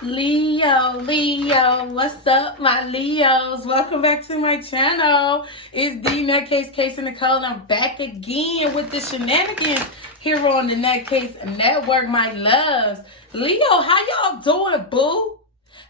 Leo, what's up, my Leos? Welcome back to my channel. It's TheNutCase, Case and Nicole, and I'm back again with the shenanigans here on the NutCase Network, my loves. Leo, how y'all doing, boo?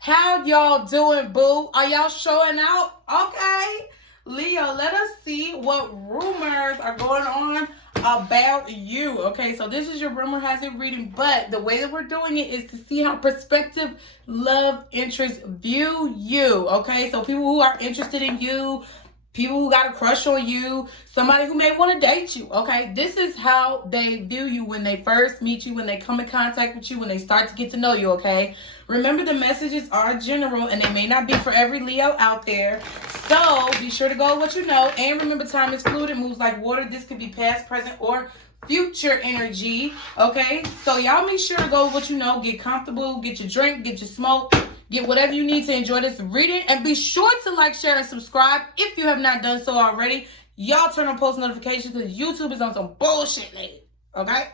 How y'all doing, boo? Are y'all showing out? Okay. Leo, let us see what rumors are going on about you. Okay, so this is your rumor has it reading, but the way that we're doing it is to see how prospective love interests view you. Okay, so people who are interested in you, people who got a crush on you, somebody who may want to date you. Okay, this is how they view you when they first meet you, when they come in contact with you, when they start to get to know you. Okay, remember the messages are general and they may not be for every Leo out there. So be sure to go with what you know, and remember time is fluid, it moves like water. This could be past, present, or future energy. Okay, so y'all make sure to go with what you know. Get comfortable, get your drink, get your smoke, get whatever you need to enjoy this reading, and be sure to like, share, and subscribe if you have not done so already. Y'all turn on post notifications because YouTube is on some bullshit lately. Okay,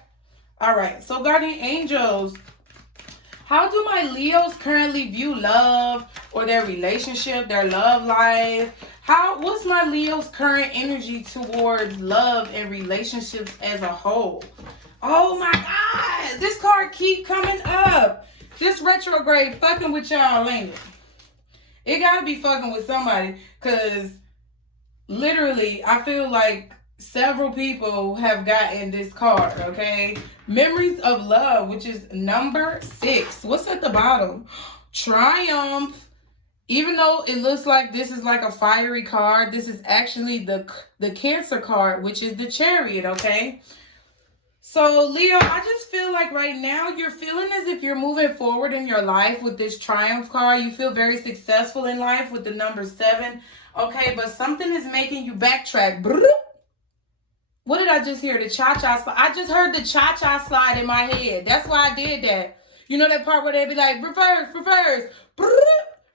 all right, so guardian angels, how do my Leos currently view love or their relationship, their love life? What's my Leo's current energy towards love and relationships as a whole? Oh my God, this card keep coming up. This retrograde fucking with y'all, ain't it? It gotta be fucking with somebody, because literally I feel like several people have gotten this card. Okay, memories of love, which is number 6. What's at the bottom? Triumph. Even though it looks like this is like a fiery card, this is actually the Cancer card, which is the Chariot. Okay, so Leo, I just feel like right now you're feeling as if you're moving forward in your life with this Triumph card. You feel very successful in life with the number 7. Okay, but something is making you backtrack. What did I just hear? The cha-cha slide. I just heard the cha-cha slide in my head. That's why I did that. You know that part where they be like, reverse, reverse,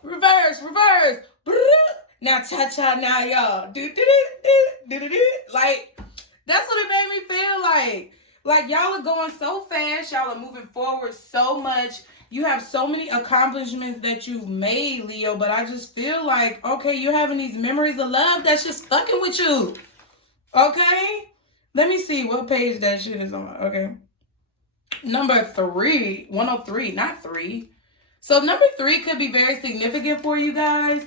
reverse, reverse. Now cha-cha, now y'all. Like, that's what it made me feel like. Like, y'all are going so fast. Y'all are moving forward so much. You have so many accomplishments that you've made, Leo. But I just feel like, okay, you're having these memories of love that's just fucking with you. Okay? Let me see what page that shit is on. Okay. Number 3. 103, not 3. So number 3 could be very significant for you guys.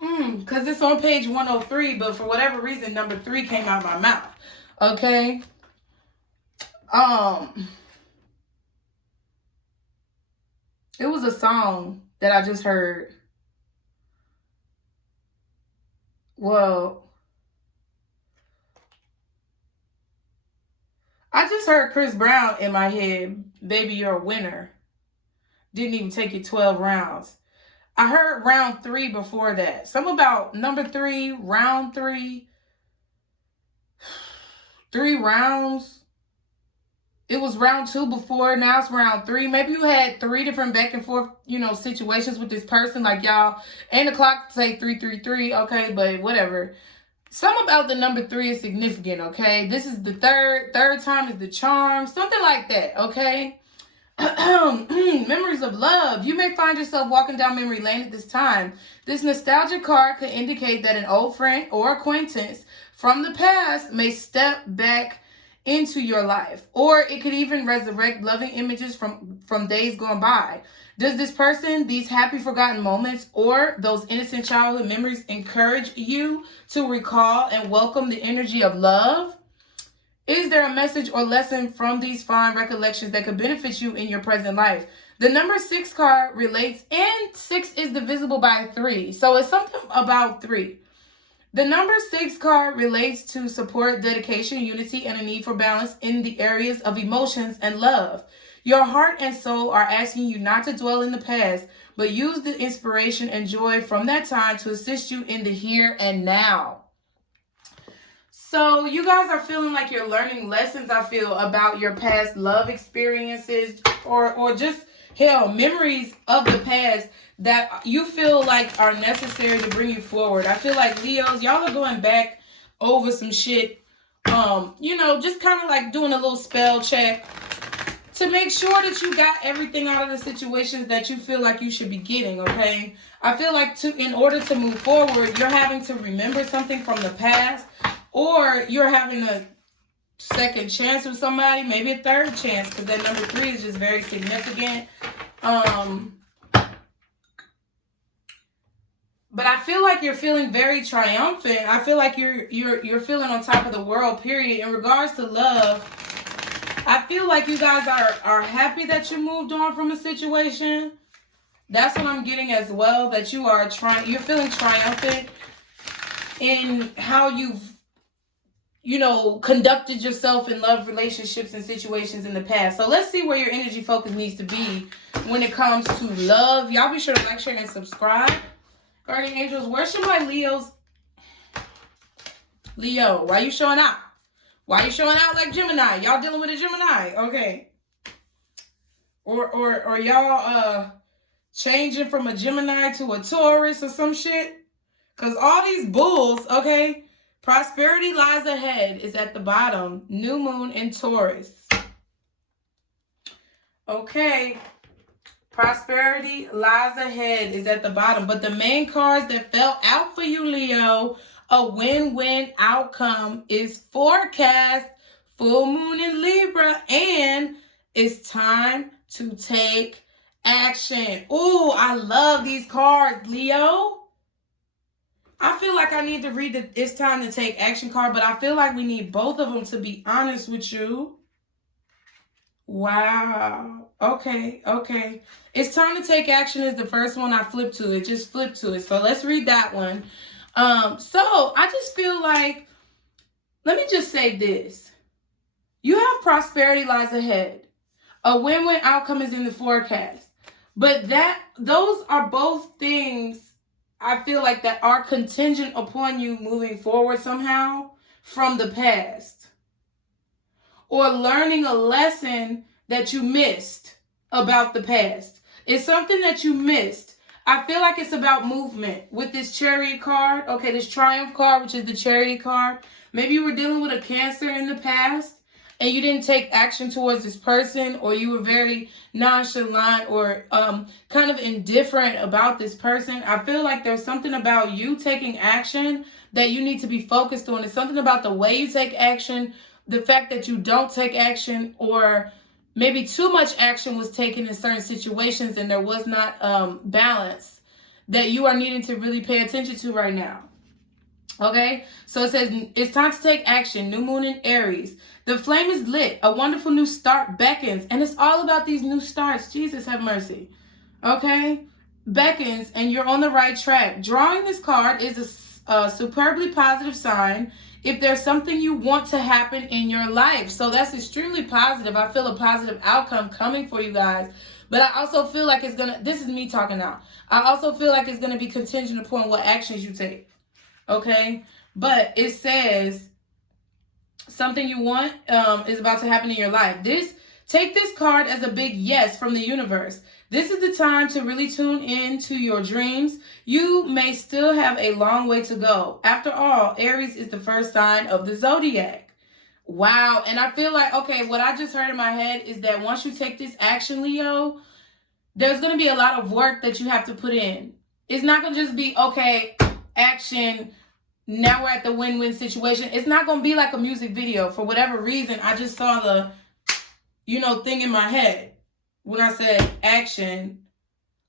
Because it's on page 103. But for whatever reason, number 3 came out of my mouth. Okay. It was a song that I just heard. Well, I just heard Chris Brown in my head, Baby, You're a Winner. Didn't even take you 12 rounds. I heard round 3 before that. Something about number 3, round 3. 3 rounds. It was round 2 before, now it's round 3. Maybe you had 3 different back and forth, situations with this person. Like y'all, ain't the clock say 333, okay, but whatever. Something about the number 3 is significant, okay? This is the third time is the charm, something like that, okay? Memories of love. You may find yourself walking down memory lane at this time. This nostalgia card could indicate that an old friend or acquaintance from the past may step back into your life, or it could even resurrect loving images from days gone by. Does this person, these happy forgotten moments, or those innocent childhood memories encourage you to recall and welcome the energy of love? Is there a message or lesson from these fond recollections that could benefit you in your present life? The number 6 card relates, and 6 is divisible by 3, so it's something about 3. The number 6 card relates to support, dedication, unity, and a need for balance in the areas of emotions and love. Your heart and soul are asking you not to dwell in the past, but use the inspiration and joy from that time to assist you in the here and now. So you guys are feeling like you're learning lessons, I feel, about your past love experiences or just, hell, memories of the past that you feel like are necessary to bring you forward. I feel like Leos, y'all are going back over some shit, just kind of like doing a little spell check to make sure that you got everything out of the situations that you feel like you should be getting, okay? I feel like in order to move forward, you're having to remember something from the past, or you're having a second chance with somebody, maybe a third chance, because that number 3 is just very significant. But I feel like you're feeling very triumphant. I feel like you're feeling on top of the world, period. In regards to love, I feel like you guys are happy that you moved on from a situation. That's what I'm getting as well, that you're feeling triumphant in how you've, conducted yourself in love relationships and situations in the past. So let's see where your energy focus needs to be when it comes to love. Y'all be sure to like, share, and subscribe. Guardian angels, where should my Leos? Leo, why you showing out? Why you showing out like Gemini? Y'all dealing with a Gemini, okay? Or y'all changing from a Gemini to a Taurus or some shit? Because all these bulls, okay? Prosperity lies ahead is at the bottom. New moon in Taurus. Okay. Prosperity lies ahead is at the bottom. But the main cards that fell out for you, Leo, a win-win outcome is forecast, full moon in Libra, and it's time to take action. Ooh, I love these cards, Leo. I feel like I need to read the it's time to take action card, but I feel like we need both of them, to be honest with you. Wow. Okay. It's time to take action is the first one I flipped to. It just flipped to it. So let's read that one. So I just feel like, let me just say this. You have prosperity lies ahead. A win-win outcome is in the forecast. But those are both things I feel like that are contingent upon you moving forward somehow from the past, or learning a lesson that you missed about the past. It's something that you missed. I feel like it's about movement with this Chariot card. Okay, this Triumph card, which is the Chariot card. Maybe you were dealing with a Cancer in the past and you didn't take action towards this person, or you were very nonchalant or kind of indifferent about this person. I feel like there's something about you taking action that you need to be focused on. It's something about the way you take action, the fact that you don't take action, or maybe too much action was taken in certain situations and there was not balance, that you are needing to really pay attention to right now. Okay, so it says it's time to take action. New moon in Aries. The flame is lit. A wonderful new start beckons. And it's all about these new starts. Jesus have mercy. Okay, beckons, and you're on the right track. Drawing this card is a superbly positive sign if there's something you want to happen in your life. So that's extremely positive. I feel a positive outcome coming for you guys. But I also feel like it's going to, this is me talking now. I also feel like it's going to be contingent upon what actions you take. Okay, but it says something you want is about to happen in your life. Take this card as a big yes from the universe. This is the time to really tune in to your dreams. You may still have a long way to go. After all, Aries is the first sign of the zodiac. Wow. And I feel like, okay, what I just heard in my head is that once you take this action, Leo, there's going to be a lot of work that you have to put in. It's not going to just be, okay, action, now we're at the win-win situation. It's not going to be like a music video. For whatever reason, I just saw the, thing in my head when I said action.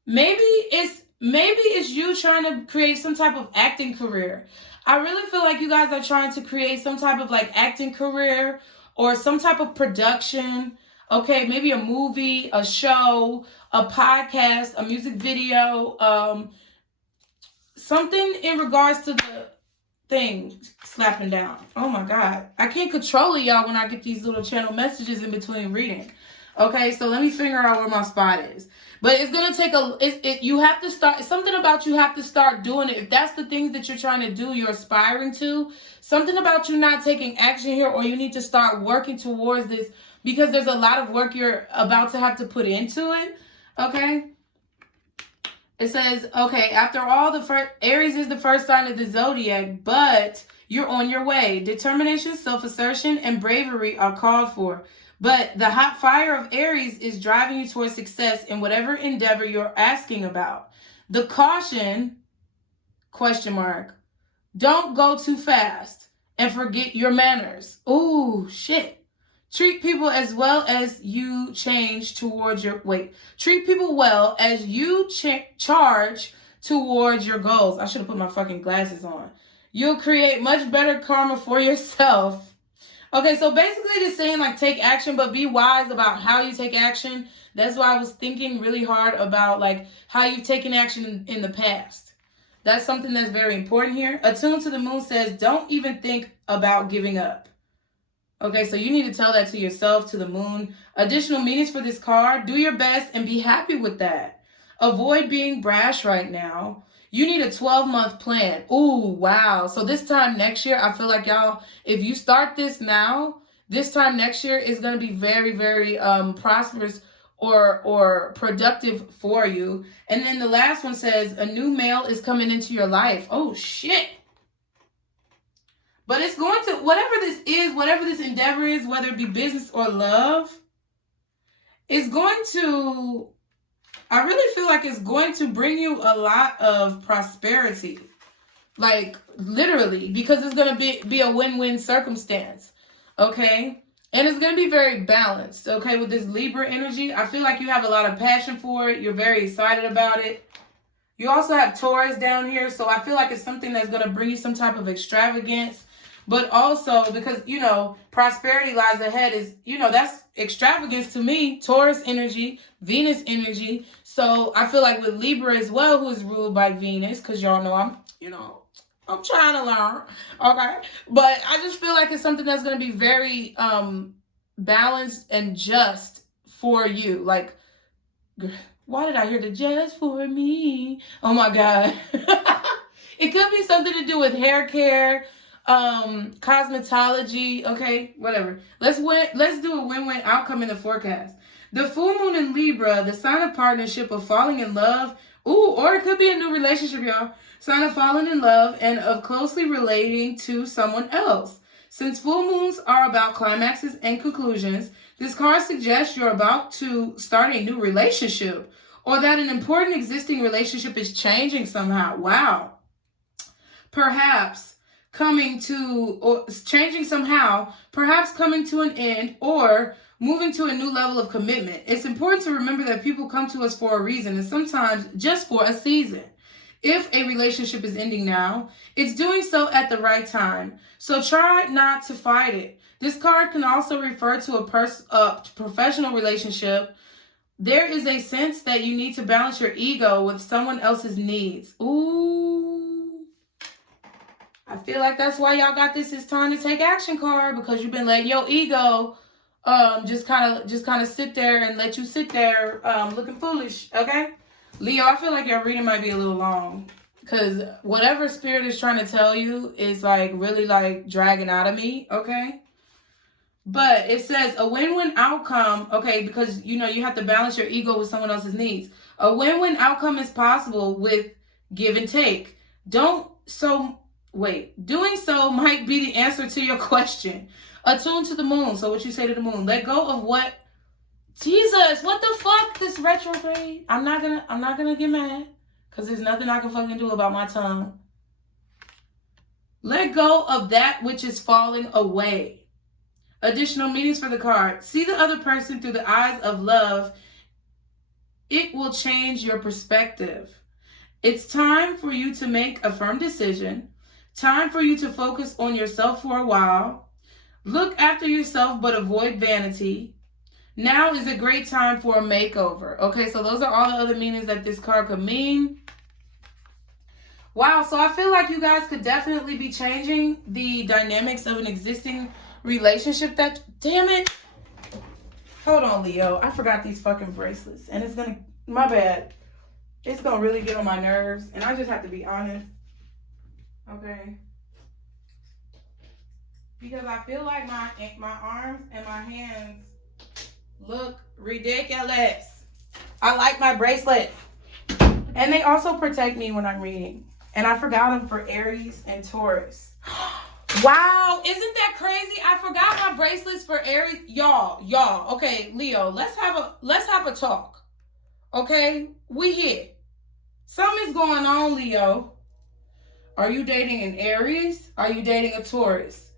Maybe it's you trying to create some type of acting career. I really feel like you guys are trying to create some type of like acting career or some type of production. Okay, maybe a movie, a show, a podcast, a music video, something in regards to the thing slapping down. Oh my God. I can't control it, y'all, when I get these little channel messages in between reading. Okay, so let me figure out where my spot is. But it's going to take you have to start, it's something about you have to start doing it. If that's the things that you're trying to do, you're aspiring to, something about you not taking action here, or you need to start working towards this because there's a lot of work you're about to have to put into it. Okay. It says, okay, after all, Aries is the first sign of the zodiac, but you're on your way. Determination, self-assertion, and bravery are called for. But the hot fire of Aries is driving you towards success in whatever endeavor you're asking about. The caution, question mark, don't go too fast and forget your manners. Ooh, shit. Treat people as well as you change towards your, treat people well as you charge towards your goals. I should have put my fucking glasses on. You'll create much better karma for yourself. Okay, so basically just saying like take action, but be wise about how you take action. That's why I was thinking really hard about like how you've taken action in the past. That's something that's very important here. Attuned to the moon says don't even think about giving up. Okay, so you need to tell that to yourself, to the moon. Additional meanings for this card. Do your best and be happy with that. Avoid being brash right now. You need a 12-month plan. Ooh, wow. So this time next year, I feel like y'all, if you start this now, this time next year is going to be very, very prosperous or productive for you. And then the last one says a new male is coming into your life. Oh, shit. But it's going to, whatever this is, whatever this endeavor is, whether it be business or love, it's going to, I really feel like it's going to bring you a lot of prosperity. Like, literally, because it's going to be a win-win circumstance. Okay? And it's going to be very balanced. Okay? With this Libra energy, I feel like you have a lot of passion for it. You're very excited about it. You also have Taurus down here. So I feel like it's something that's going to bring you some type of extravagance. But also, because, you know, prosperity lies ahead is, you know, that's extravagance to me. Taurus energy, Venus energy. So I feel like with Libra as well, who is ruled by Venus, because y'all know I'm trying to learn. Okay. But I just feel like it's something that's going to be very balanced and just for you. Like, why did I hear the just for me? Oh my God. It could be something to do with hair care, cosmetology, okay, whatever. Let's do a win-win outcome in the forecast. The full moon in Libra, the sign of partnership, of falling in love. Ooh, or it could be a new relationship, y'all. Sign of falling in love and of closely relating to someone else. Since full moons are about climaxes and conclusions, this card suggests you're about to start a new relationship or that an important existing relationship is changing somehow. Wow. Perhaps coming to, or changing somehow, perhaps coming to an end or moving to a new level of commitment. It's important to remember that people come to us for a reason and sometimes just for a season. If a relationship is ending now, it's doing so at the right time. So try not to fight it. This card can also refer to a professional relationship. There is a sense that you need to balance your ego with someone else's needs. Ooh. I feel like that's why y'all got this It's Time to Take Action card, because you've been letting your ego just kind of sit there and let you sit there looking foolish, okay? Leo, I feel like your reading might be a little long because whatever spirit is trying to tell you is like really like dragging out of me, okay? But it says a win-win outcome, okay, because you know you have to balance your ego with someone else's needs. A win-win outcome is possible with give and take. Doing so might be the answer to your question. Attune to the moon. So what you say to the moon? Let go of what? Jesus, what the fuck? This retrograde. I'm not gonna get mad because there's nothing I can fucking do about my tongue. Let go of that which is falling away. Additional meanings for the card. See the other person through the eyes of love. It will change your perspective. It's time for you to make a firm decision. Time for you to focus on yourself for a while. Look after yourself, but avoid vanity. Now is a great time for a makeover. Okay, so those are all the other meanings that this card could mean. Wow, so I feel like you guys could definitely be changing the dynamics of an existing relationship that, damn it. Hold on, Leo. I forgot these fucking bracelets. And it's gonna, my bad. It's gonna really get on my nerves. And I just have to be honest. Okay. Because I feel like my arms and my hands look ridiculous. I like my bracelets. And they also protect me when I'm reading. And I forgot them for Aries and Taurus. Wow, isn't that crazy? I forgot my bracelets for Aries. Y'all. Okay, Leo, let's have a talk. Okay? We here. Something is going on, Leo. Are you dating an Aries? Are you dating a Taurus?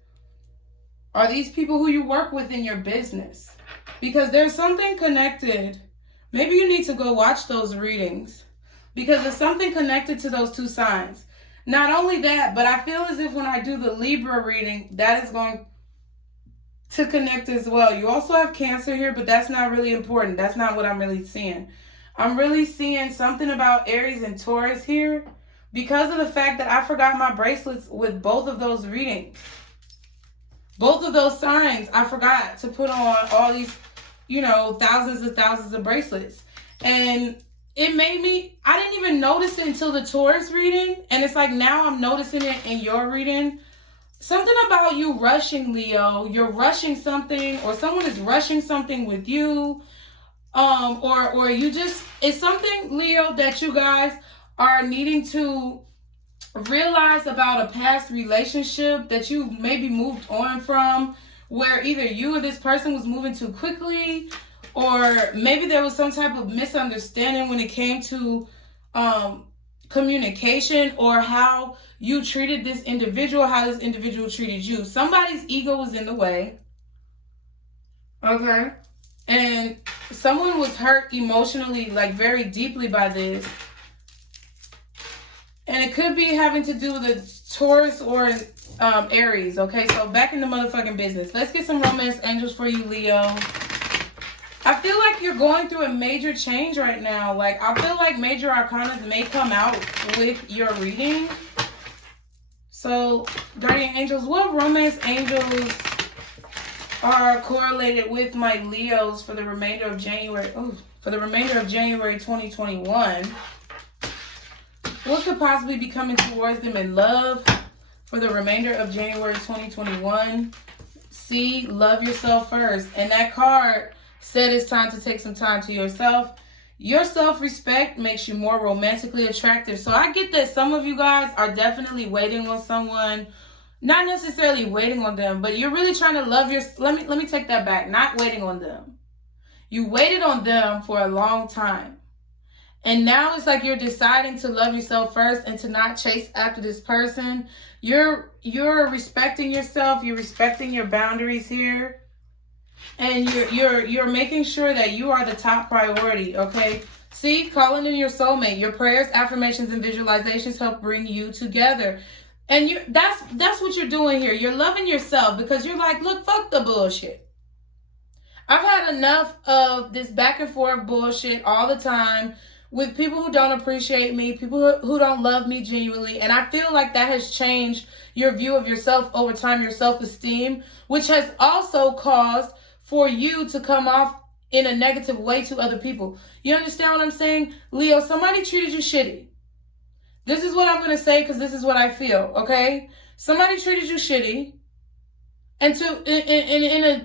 Are these people who you work with in your business? Because there's something connected. Maybe you need to go watch those readings. Because there's something connected to those two signs. Not only that, but I feel as if when I do the Libra reading, that is going to connect as well. You also have Cancer here, but that's not really important. That's not what I'm really seeing. I'm really seeing something about Aries and Taurus here because of the fact that I forgot my bracelets with both of those readings. Both of those signs, I forgot to put on all these, thousands and thousands of bracelets. And it made me, I didn't even notice it until the Taurus reading. And it's like now I'm noticing it in your reading. Something about you rushing, Leo. You're rushing something, or someone is rushing something with you. Or you just, it's something, Leo, that you guys are needing to realize about a past relationship that you maybe moved on from, where either you or this person was moving too quickly, or maybe there was some type of misunderstanding when it came to communication, or how you treated this individual, how this individual treated you. Somebody's ego was in the way. Okay? And someone was hurt emotionally, like very deeply by this. And it could be having to do with a Taurus or Aries. Okay, so back in the motherfucking business. Let's get some romance angels for you, Leo. I feel like you're going through a major change right now. Like, I feel like major arcanas may come out with your reading. So, guardian angels, what romance angels are correlated with my Leos for the remainder of January? Oh, for the remainder of January 2021. What could possibly be coming towards them in love for the remainder of January 2021? See, love yourself first. And that card said it's time to take some time to yourself. Your self-respect makes you more romantically attractive. So I get that some of you guys are definitely waiting on someone. Not necessarily waiting on them, but you're really trying to love your... Let me take that back. Not waiting on them. You waited on them for a long time. And now it's like you're deciding to love yourself first and to not chase after this person. You're respecting yourself. You're respecting your boundaries here. And you're making sure that you are the top priority, okay? See, calling in your soulmate. Your prayers, affirmations, and visualizations help bring you together. And that's what you're doing here. You're loving yourself because you're like, look, fuck the bullshit. I've had enough of this back and forth bullshit all the time with people who don't appreciate me, people who don't love me genuinely. And I feel like that has changed your view of yourself over time, your self-esteem, which has also caused for you to come off in a negative way to other people. You understand what I'm saying? Leo, somebody treated you shitty. This is what I'm going to say because this is what I feel, okay? Somebody treated you shitty. And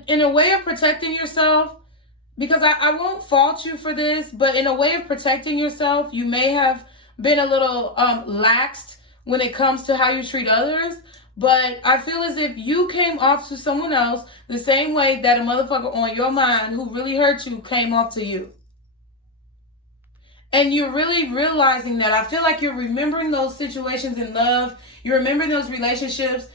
in a way of protecting yourself, because I won't fault you for this, but in a way of protecting yourself, you may have been a little laxed when it comes to how you treat others. But I feel as if you came off to someone else the same way that a motherfucker on your mind who really hurt you came off to you. And you're really realizing that. I feel like you're remembering those situations in love. You're remembering those relationships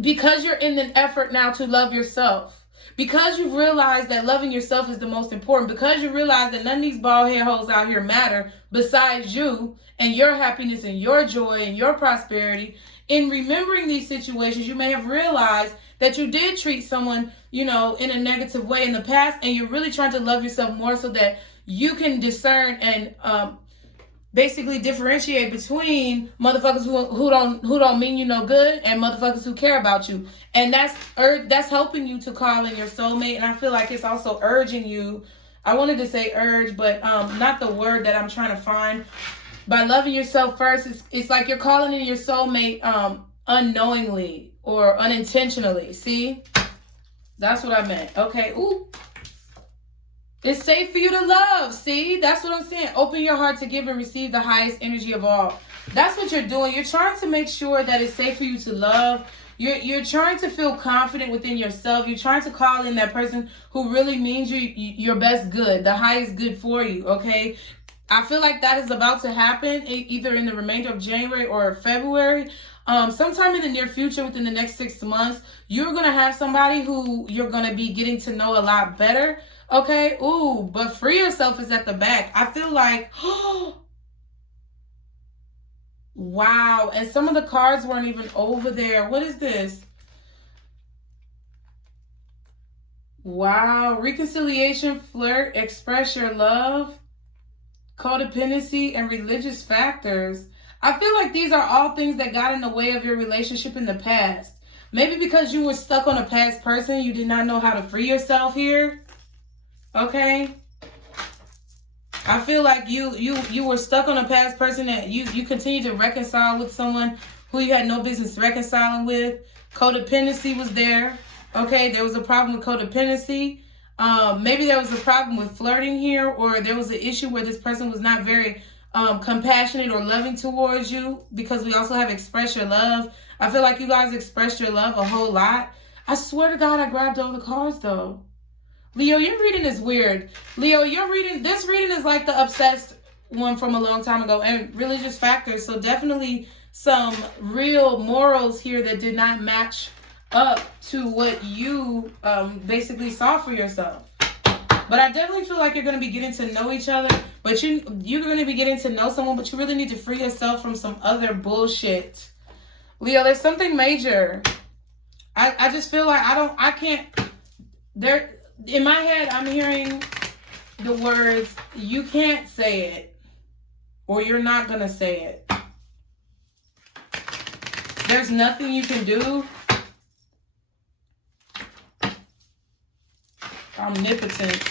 because you're in an effort now to love yourself. Because you've realized that loving yourself is the most important. Because you realize that none of these bald hair hoes out here matter besides you and your happiness and your joy and your prosperity. In remembering these situations, you may have realized that you did treat someone, in a negative way in the past, and you're really trying to love yourself more so that you can discern and basically differentiate between motherfuckers who don't mean you no good and motherfuckers who care about you. And that's helping you to call in your soulmate. And I feel like it's also urging you. I wanted to say urge, but not the word that I'm trying to find. By loving yourself first, it's like you're calling in your soulmate unknowingly or unintentionally. See? That's what I meant. Okay. Ooh. It's safe for you to love. See? That's what I'm saying. Open your heart to give and receive the highest energy of all. That's what you're doing. You're trying to make sure that it's safe for you to love. You're trying to feel confident within yourself. You're trying to call in that person who really means your best good, the highest good for you, okay? I feel like that is about to happen either in the remainder of January or February. Sometime in the near future, within the next 6 months, you're going to have somebody who you're going to be getting to know a lot better, okay? Ooh, but free yourself is at the back. I feel like, wow. And some of the cards weren't even over there. What is this? Wow. Reconciliation, flirt, express your love, codependency, and religious factors. I feel like these are all things that got in the way of your relationship in the past. Maybe because you were stuck on a past person, you did not know how to free yourself here. Okay? I feel like you were stuck on a past person that you continue to reconcile with someone who you had no business reconciling with. Codependency was there. Okay, there was a problem with codependency. Maybe there was a problem with flirting here, or there was an issue where this person was not very compassionate or loving towards you, because we also have express your love. I feel like you guys expressed your love a whole lot. I swear to God, I grabbed all the cards though. Leo, your reading is weird. Leo, this reading is like the obsessed one from a long time ago, and religious factors. So definitely some real morals here that did not match up to what you basically saw for yourself. But I definitely feel like you're going to be getting to know each other. But you're going to be getting to know someone, but you really need to free yourself from some other bullshit. Leo, there's something major. I just feel like in my head, I'm hearing the words, you can't say it, or you're not going to say it. There's nothing you can do. Omnipotence.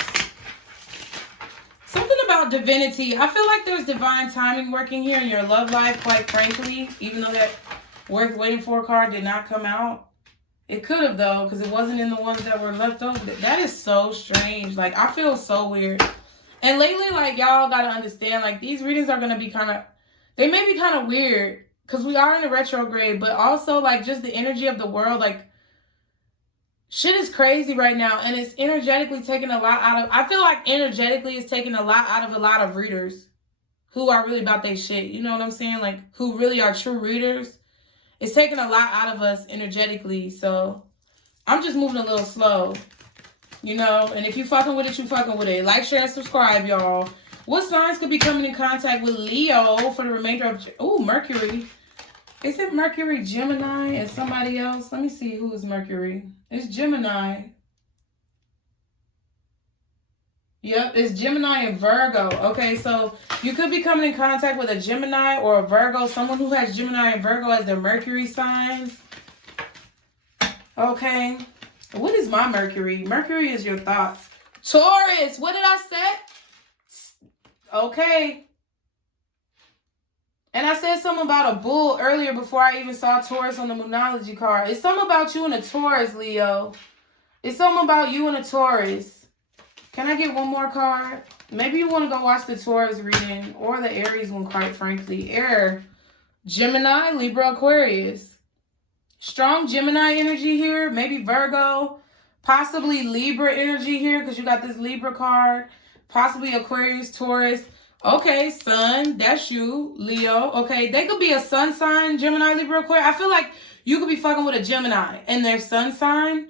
Something about divinity. I feel like there's divine timing working here in your love life, quite frankly, even though that worth waiting for card did not come out. It could have, though, because it wasn't in the ones that were left over. That is so strange. Like, I feel so weird. And lately, like, y'all got to understand, like, these readings are going to be they may be kind of weird because we are in a retrograde, but also, like, just the energy of the world, like, shit is crazy right now, and it's energetically taking a lot out of... I feel like energetically it's taking a lot out of a lot of readers who are really about their shit. You know what I'm saying? Like, who really are true readers. It's taking a lot out of us energetically, so I'm just moving a little slow, you know? And if you fucking with it, you fucking with it. Like, share, and subscribe, y'all. What signs could be coming in contact with Leo for the remainder of... Oh, Mercury. Is it Mercury, Gemini, and somebody else? Let me see who is Mercury. It's Gemini. Yep, it's Gemini and Virgo. Okay, so you could be coming in contact with a Gemini or a Virgo. Someone who has Gemini and Virgo as their Mercury signs. Okay. What is my Mercury? Mercury is your thoughts. Taurus, what did I say? Okay. And I said something about a bull earlier before I even saw Taurus on the Moonology card. It's something about you and a Taurus, Leo. It's something about you and a Taurus. Can I get one more card? Maybe you want to go watch the Taurus reading or the Aries one, quite frankly. Air, Gemini, Libra, Aquarius. Strong Gemini energy here. Maybe Virgo. Possibly Libra energy here because you got this Libra card. Possibly Aquarius, Taurus. Okay, Sun, that's you, Leo. Okay, they could be a Sun sign, Gemini, Libra, Aquarius. I feel like you could be fucking with a Gemini and their Sun sign.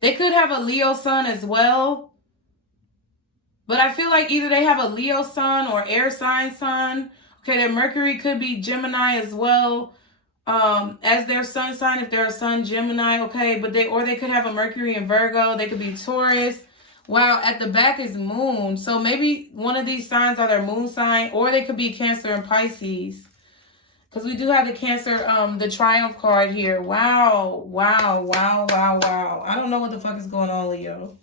They could have a Leo Sun as well. But I feel like either they have a Leo Sun or air sign Sun. Okay, their Mercury could be Gemini as well as their Sun sign if they're a Sun Gemini. Okay, but they could have a Mercury in Virgo. They could be Taurus. Wow, at the back is Moon. So maybe one of these signs are their Moon sign, or they could be Cancer and Pisces. Because we do have the Cancer, the Triumph card here. Wow, wow, wow, wow, wow. I don't know what the fuck is going on, Leo.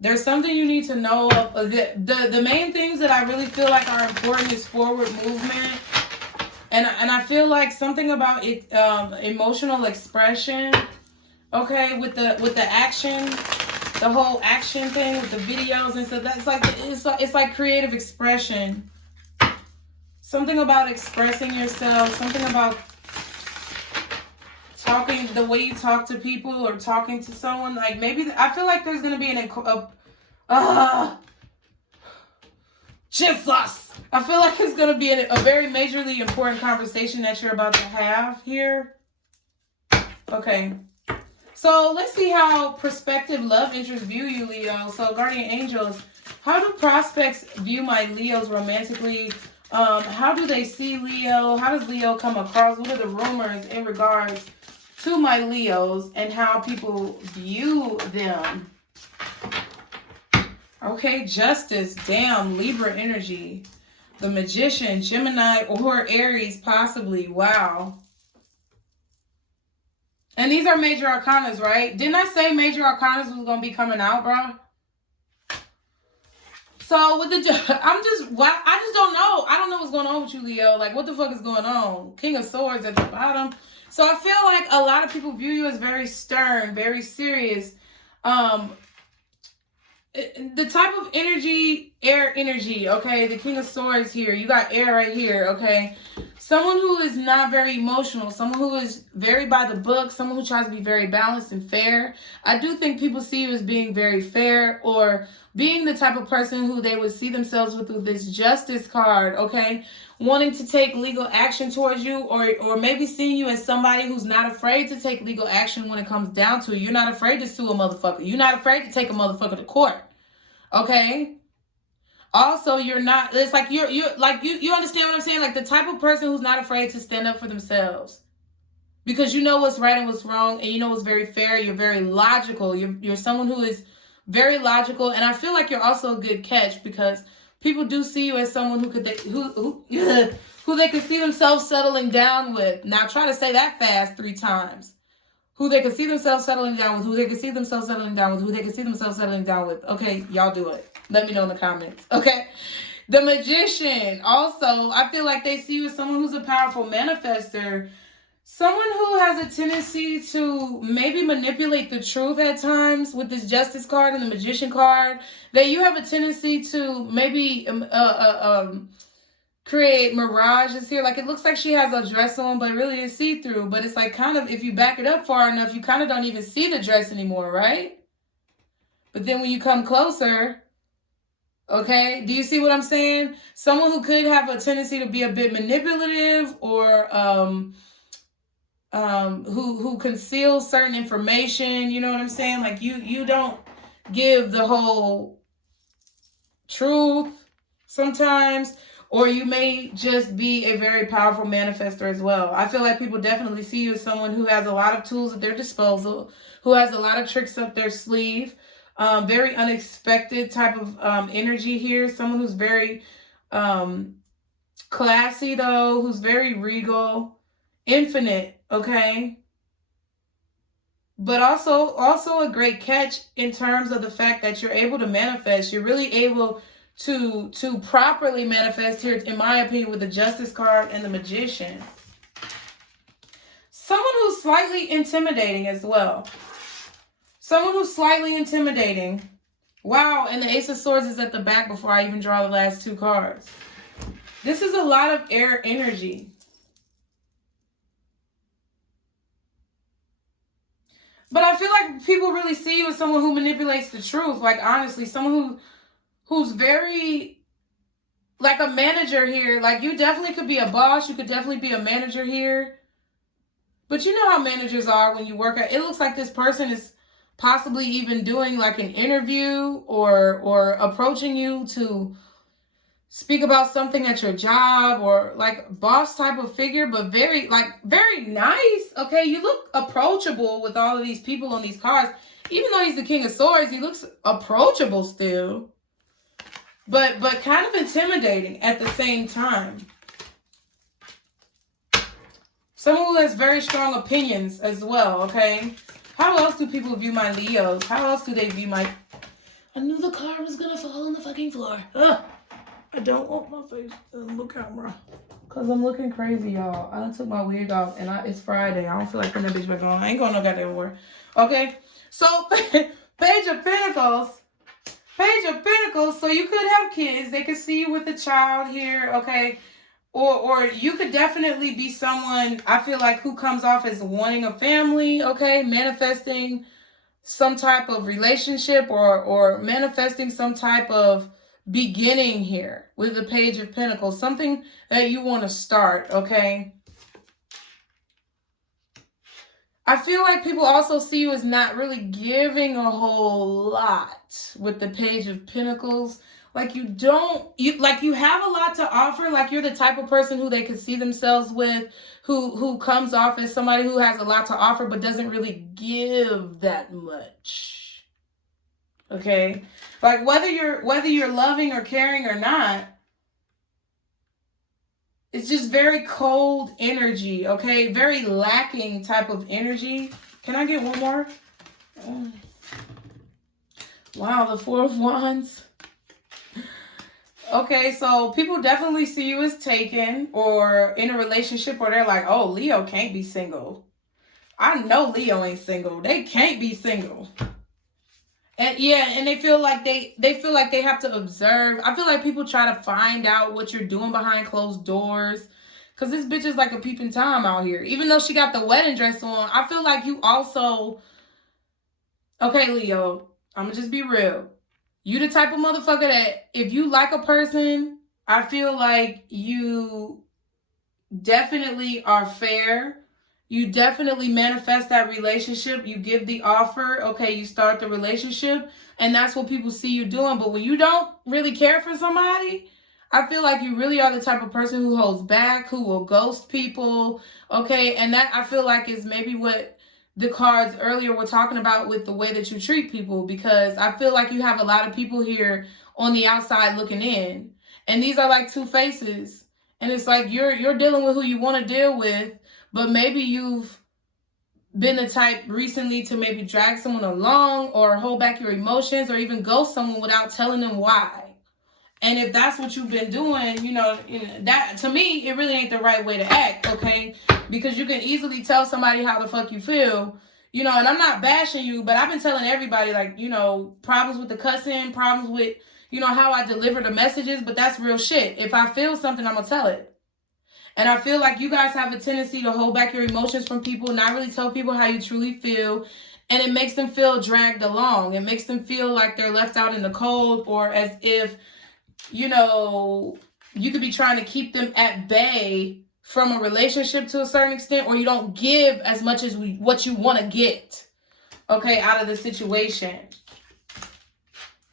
There's something you need to know. The main things that I really feel like are important is forward movement. And I feel like something about it, emotional expression. Okay, with the action. The whole action thing with the videos and stuff, that's like it's like creative expression. Something about expressing yourself, something about talking, the way you talk to people or talking to someone, like maybe, I feel like there's going to be Jesus! I feel like it's going to be a very majorly important conversation that you're about to have here. Okay. So let's see how prospective love interests view you, Leo. So guardian angels, how do prospects view my Leos romantically? How do they see Leo? How does Leo come across? What are the rumors in regards to my Leos and how people view them? Okay, justice, damn, Libra energy. The magician, Gemini, or Aries, possibly. Wow. And these are major arcanas, right? Didn't I say major arcanas was going to be coming out, bro? So with the, I just don't know. I don't know what's going on with you, Leo. Like, what the fuck is going on? King of Swords at the bottom. So I feel like a lot of people view you as very stern, very serious. The type of energy, air energy, okay? The King of Swords here. You got air right here, okay? Someone who is not very emotional. Someone who is very by the book. Someone who tries to be very balanced and fair. I do think people see you as being very fair or being the type of person who they would see themselves with this justice card, okay? Wanting to take legal action towards you or maybe seeing you as somebody who's not afraid to take legal action when it comes down to it. You're not afraid to sue a motherfucker. You're not afraid to take a motherfucker to court, okay? Also, you're not, it's like you understand what I'm saying? Like the type of person who's not afraid to stand up for themselves. Because you know what's right and what's wrong, and you know what's very fair. You're very logical. You're someone who is very logical, and I feel like you're also a good catch because people do see you as someone who they could see themselves settling down with. Now try to say that fast 3 times. Who they could see themselves settling down with, who they could see themselves settling down with, who they could see themselves settling down with. Okay, y'all do it. Let me know in the comments, okay? The magician, also, I feel like they see you as someone who's a powerful manifester. Someone who has a tendency to maybe manipulate the truth at times with this justice card and the magician card. That you have a tendency to maybe create mirages here. Like it looks like she has a dress on, but really it's see-through. But it's like kind of, if you back it up far enough, you kind of don't even see the dress anymore, right? But then when you come closer, okay, do you see what I'm saying? Someone who could have a tendency to be a bit manipulative or who conceals certain information, you know what I'm saying? Like you don't give the whole truth sometimes, or you may just be a very powerful manifester as well. I feel like people definitely see you as someone who has a lot of tools at their disposal, who has a lot of tricks up their sleeve, very unexpected type of energy here. Someone who's very classy though, who's very regal, infinite, okay? But also a great catch in terms of the fact that you're able to manifest. You're really able to properly manifest here, in my opinion, with the Justice card and the Magician. Someone who's slightly intimidating as well. Someone who's slightly intimidating. Wow, and the Ace of Swords is at the back before I even draw the last 2 cards. This is a lot of air energy. But I feel like people really see you as someone who manipulates the truth. Like, honestly, someone who's very, like a manager here. Like, you definitely could be a boss. You could definitely be a manager here. But you know how managers are when you work at, it looks like this person is possibly even doing like an interview or approaching you to speak about something at your job, or like boss type of figure, but very nice. Okay, you look approachable with all of these people on these cards. Even though he's the King of Swords, he looks approachable still. But kind of intimidating at the same time. Someone who has very strong opinions as well, okay? How else do people view my Leos? How else do they view my... I knew the card was gonna fall on the fucking floor. Ugh. I don't want my face in the camera. Because I'm looking crazy, y'all. I done took my wig off, and it's Friday. I don't feel like putting that bitch back on. I ain't going no goddamn war. Okay? So, Page of Pentacles. Page of Pentacles. So, you could have kids. They could see you with a child here, okay? or you could definitely be someone, I feel like, who comes off as wanting a family, okay? Manifesting some type of relationship or manifesting some type of beginning here with the Page of Pentacles. Something that you want to start, okay? I feel like people also see you as not really giving a whole lot with the Page of Pentacles. Like you have a lot to offer. Like you're the type of person who they could see themselves with, who comes off as somebody who has a lot to offer but doesn't really give that much. Okay? Like whether you're loving or caring or not, it's just very cold energy, okay? Very lacking type of energy. Can I get one more? Oh. Wow, the Four of Wands. Okay, so people definitely see you as taken or in a relationship where they're like, oh, Leo can't be single. I know Leo ain't single. They can't be single. And yeah, and they feel like they have to observe. I feel like people try to find out what you're doing behind closed doors. Because this bitch is like a peeping Tom out here. Even though she got the wedding dress on, I feel like you also... Okay, Leo, I'm going to just be real. You the type of motherfucker that if you like a person, I feel like you definitely are fair. You definitely manifest that relationship. You give the offer. Okay, you start the relationship. And that's what people see you doing. But when you don't really care for somebody, I feel like you really are the type of person who holds back, who will ghost people. Okay, and that I feel like is maybe what the cards earlier were talking about with the way that you treat people, because I feel like you have a lot of people here on the outside looking in, and these are like two faces, and it's like you're dealing with who you want to deal with, but maybe you've been the type recently to maybe drag someone along or hold back your emotions or even ghost someone without telling them why. And if that's what you've been doing, you know, that to me, it really ain't the right way to act, okay? Because you can easily tell somebody how the fuck you feel, you know, and I'm not bashing you, but I've been telling everybody, like, you know, problems with the cussing, problems with, you know, how I deliver the messages, but that's real shit. If I feel something, I'm gonna tell it. And I feel like you guys have a tendency to hold back your emotions from people, not really tell people how you truly feel, and it makes them feel dragged along. It makes them feel like they're left out in the cold, or as if, you know, you could be trying to keep them at bay from a relationship to a certain extent, or you don't give as much as what you want to get, okay, out of the situation.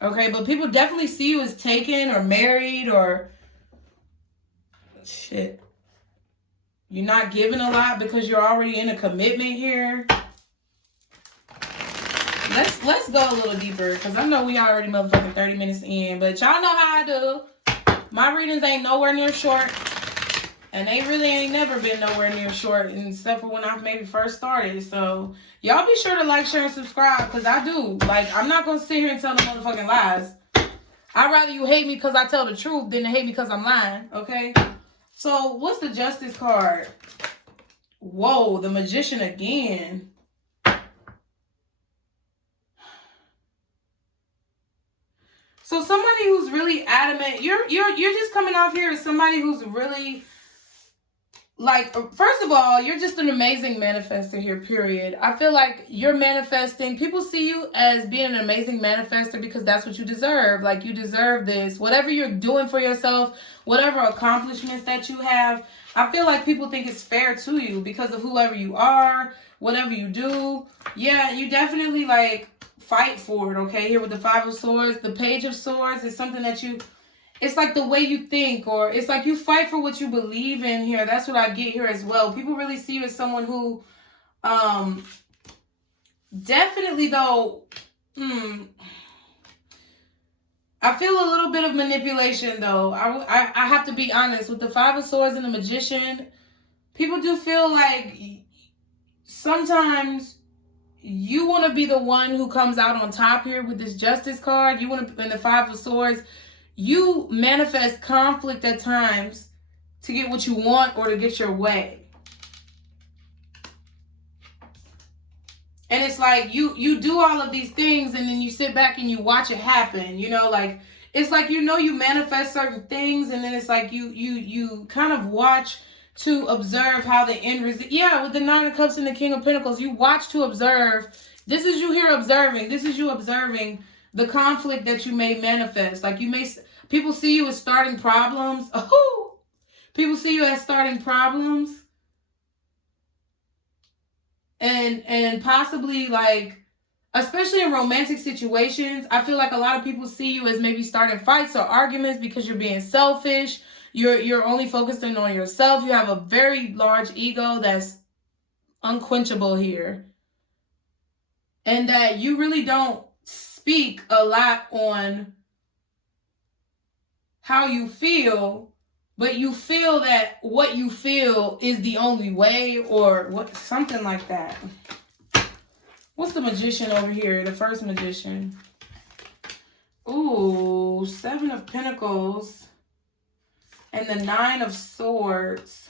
Okay, but people definitely see you as taken or married or shit. You're not giving a lot because you're already in a commitment here. Let's go a little deeper, because I know we already motherfucking 30 minutes in, but y'all know how I do. My readings ain't nowhere near short, and they really ain't never been nowhere near short, except for when I maybe first started. So y'all be sure to like, share, and subscribe, because I do. Like, I'm not going to sit here and tell the motherfucking lies. I'd rather you hate me because I tell the truth than to hate me because I'm lying, okay? So what's the Justice card? Whoa, the Magician again. So somebody who's really adamant, you're just coming off here as somebody who's really, like, first of all, you're just an amazing manifester here, period. I feel like you're manifesting. People see you as being an amazing manifester because that's what you deserve. Like, you deserve this. Whatever you're doing for yourself, whatever accomplishments that you have, I feel like people think it's fair to you because of whoever you are, whatever you do. Yeah, you definitely, like, fight for it, okay? Here with the Five of Swords, the Page of Swords is something that you, it's like the way you think, or it's like you fight for what you believe in here. That's what I get here as well. People really see you as someone who, definitely though, I feel a little bit of manipulation though. I have to be honest, with the Five of Swords and the Magician, people do feel like sometimes you want to be the one who comes out on top here with this Justice card. You want to, in the Five of Swords, you manifest conflict at times to get what you want or to get your way. And it's like you do all of these things and then you sit back and you watch it happen. You know, like it's like, you know, you manifest certain things, and then it's like you kind of watch to observe how the end result. Yeah, with the Nine of Cups and the King of Pentacles, you watch to observe. This is you here observing. This is you observing the conflict that you may manifest. Like, people see you as starting problems. Oh, people see you as starting problems, and possibly, like, especially in romantic situations, I feel like a lot of people see you as maybe starting fights or arguments because you're being selfish. You're only focusing on yourself. You have a very large ego that's unquenchable here. And that you really don't speak a lot on how you feel, but you feel that what you feel is the only way, or what, something like that. What's the Magician over here? The first Magician. Ooh, Seven of Pentacles and the Nine of Swords.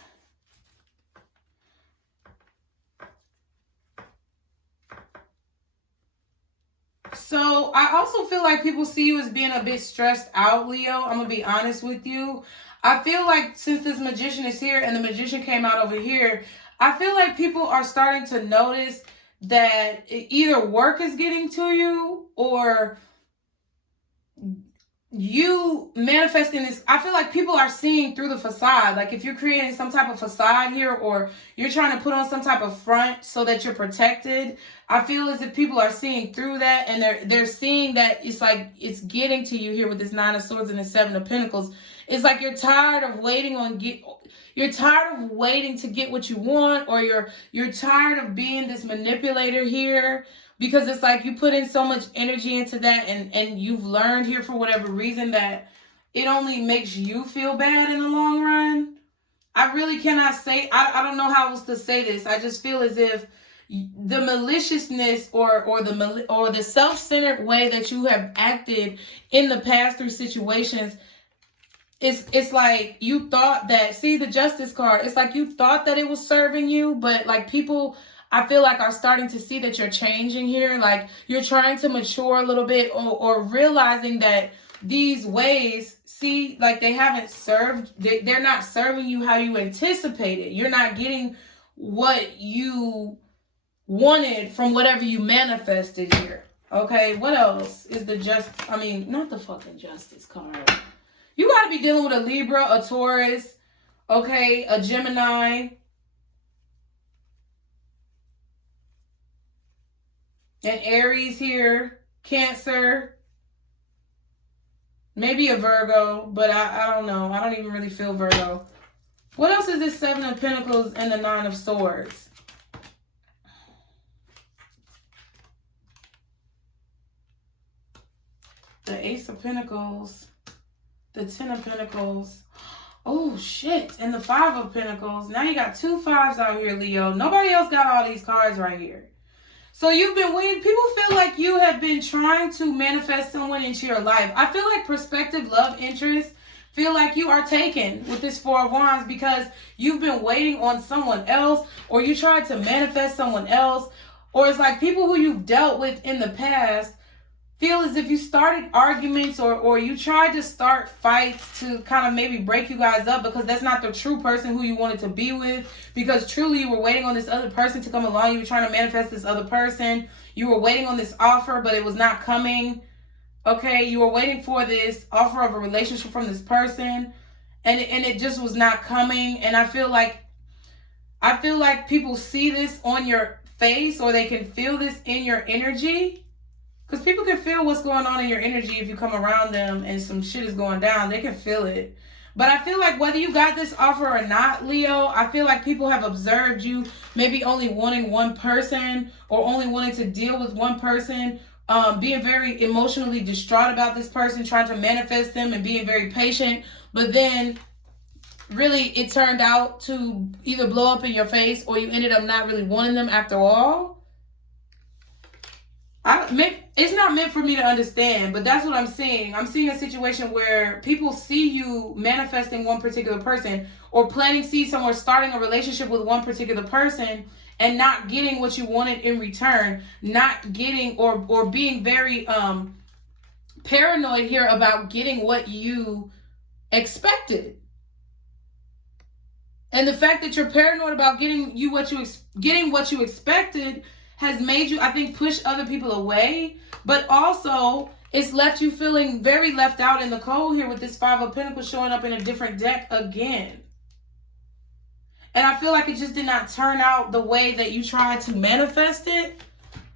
So I also feel like people see you as being a bit stressed out, Leo. I'm going to be honest with you. I feel like since this Magician is here and the Magician came out over here, I feel like people are starting to notice that either work is getting to you, or you manifesting this. I feel like people are seeing through the facade. Like, if you're creating some type of facade here, or you're trying to put on some type of front so that you're protected, I feel as if people are seeing through that, and they're seeing that it's like it's getting to you here with this Nine of Swords and the Seven of Pentacles. It's like you're tired of waiting you're tired of waiting to get what you want, or you're tired of being this manipulator here, because it's like you put in so much energy into that, and you've learned here for whatever reason that it only makes you feel bad in the long run. I really cannot say, I don't know how else to say this. I just feel as if the maliciousness or the self-centered way that you have acted in the past through situations, it's like you thought that, see the Justice card, it's like you thought that it was serving you, but like people, I feel like, are starting to see that you're changing here. Like, you're trying to mature a little bit, or realizing that these ways, see, like, they haven't served, they're not serving you how you anticipated. You're not getting what you wanted from whatever you manifested here. Okay, what else is not the fucking Justice card. You got to be dealing with a Libra, a Taurus, okay, a Gemini, an Aries here, Cancer, maybe a Virgo, but I don't know. I don't even really feel Virgo. What else is this Seven of Pentacles and the Nine of Swords? The Ace of Pentacles, the Ten of Pentacles. Oh, shit. And the Five of Pentacles. Now you got two fives out here, Leo. Nobody else got all these cards right here. So you've been waiting. People feel like you have been trying to manifest someone into your life. I feel like prospective love interests feel like you are taken with this Four of Wands, because you've been waiting on someone else, or you tried to manifest someone else, or it's like people who you've dealt with in the past feel as if you started arguments, or you tried to start fights to kind of maybe break you guys up, because that's not the true person who you wanted to be with, because truly you were waiting on this other person to come along. You were trying to manifest this other person. You were waiting on this offer, but it was not coming. Okay, you were waiting for this offer of a relationship from this person, and it just was not coming. And I feel like people see this on your face, or they can feel this in your energy. Because people can feel what's going on in your energy if you come around them and some shit is going down. They can feel it. But I feel like whether you got this offer or not, Leo, I feel like people have observed you maybe only wanting one person, or only wanting to deal with one person, being very emotionally distraught about this person, trying to manifest them and being very patient. But then really it turned out to either blow up in your face, or you ended up not really wanting them after all. It's not meant for me to understand, but that's what I'm seeing. I'm seeing a situation where people see you manifesting one particular person, or planting seeds somewhere, starting a relationship with one particular person, and not getting what you wanted in return, not getting, or being very paranoid here about getting what you expected. And the fact that you're paranoid about getting what you expected has made you, I think, push other people away. But also, it's left you feeling very left out in the cold here with this Five of Pentacles showing up in a different deck again. And I feel like it just did not turn out the way that you tried to manifest it.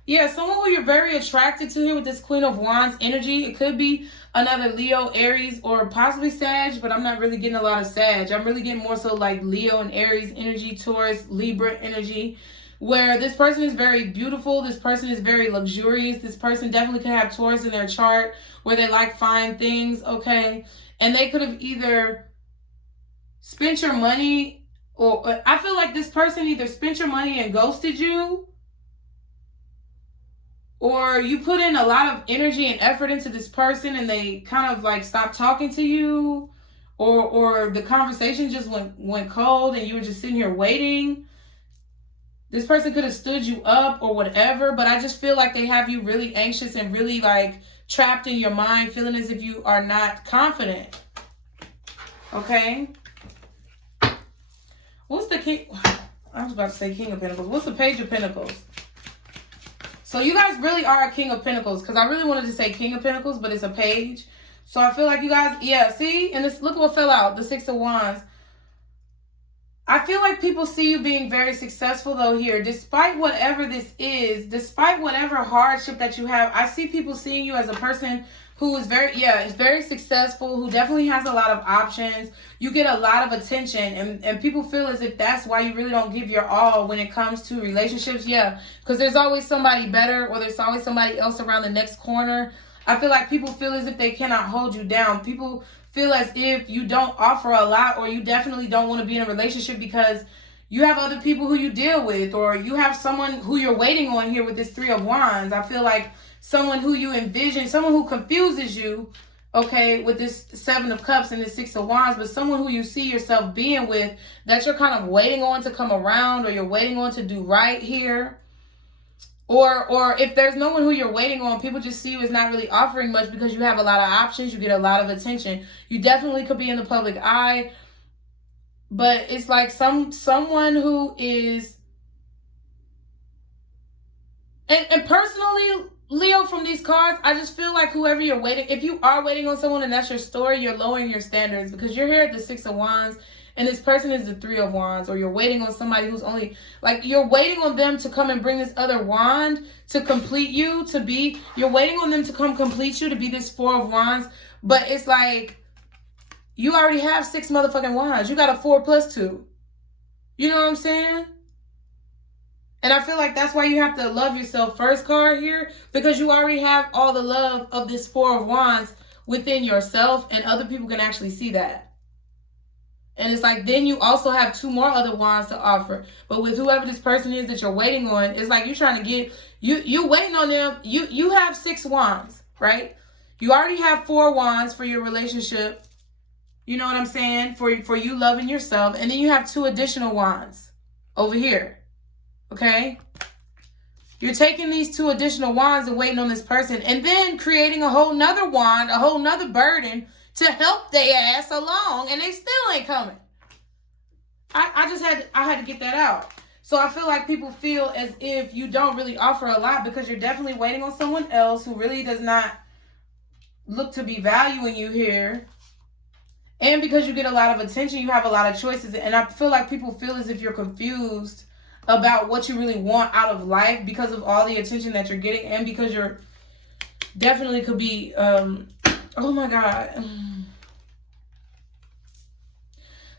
Yeah, someone who you're very attracted to here with this Queen of Wands energy. It could be another Leo, Aries, or possibly Sag, but I'm not really getting a lot of Sag. I'm really getting more so like Leo and Aries energy, Taurus, Libra energy, where this person is very beautiful. This person is very luxurious. This person definitely could have Taurus in their chart where they like fine things, okay? And they could have either spent your money, or I feel like this person either spent your money and ghosted you, or you put in a lot of energy and effort into this person and they kind of like stopped talking to you, or the conversation just went cold and you were just sitting here waiting. This person could have stood you up or whatever, but I just feel like they have you really anxious and really like trapped in your mind, feeling as if you are not confident. Okay? What's the king? I was about to say King of Pentacles. What's the Page of Pentacles? So you guys really are a King of Pentacles, because I really wanted to say King of Pentacles, but it's a page. So I feel like you guys, yeah, see? And this, look what fell out, the Six of Wands. I feel like people see you being very successful though here, despite whatever this is, despite whatever hardship that you have. I see people seeing you as a person who is very successful, who definitely has a lot of options. You get a lot of attention, and people feel as if that's why you really don't give your all when it comes to relationships. Yeah, because there's always somebody better, or there's always somebody else around the next corner. I feel like people feel as if they cannot hold you down. People feel as if you don't offer a lot, or you definitely don't want to be in a relationship because you have other people who you deal with, or you have someone who you're waiting on here with this Three of Wands. I feel like someone who you envision, someone who confuses you, okay, with this Seven of Cups and this Six of Wands, but someone who you see yourself being with that you're kind of waiting on to come around, or you're waiting on to do right here. Or if there's no one who you're waiting on, people just see you as not really offering much because you have a lot of options, you get a lot of attention. You definitely could be in the public eye, but it's like someone who is, and personally, Leo, from these cards, I just feel like whoever you're waiting, if you are waiting on someone and that's your story, you're lowering your standards, because you're here at the Six of Wands and this person is the Three of Wands, or you're waiting on somebody who's only, like, you're waiting on them to come and bring this other wand to complete you, you're waiting on them to come complete you to be this Four of Wands, but it's like, you already have 6 motherfucking wands. You got a 4 plus 2. You know what I'm saying? And I feel like that's why you have to love yourself first, card here, because you already have all the love of this Four of Wands within yourself, and other people can actually see that. And it's like, then you also have 2 more other wands to offer. But with whoever this person is that you're waiting on, it's like you're trying to get, you waiting on them. You have 6 wands, right? You already have 4 wands for your relationship. You know what I'm saying? For you loving yourself. And then you have 2 additional wands over here. Okay? You're taking these 2 additional wands and waiting on this person, and then creating a whole nother wand, a whole nother burden to help their ass along, and they still ain't coming. I had to get that out. So I feel like people feel as if you don't really offer a lot because you're definitely waiting on someone else who really does not look to be valuing you here. And because you get a lot of attention, you have a lot of choices. And I feel like people feel as if you're confused about what you really want out of life because of all the attention that you're getting, and because you're definitely could be, oh my God.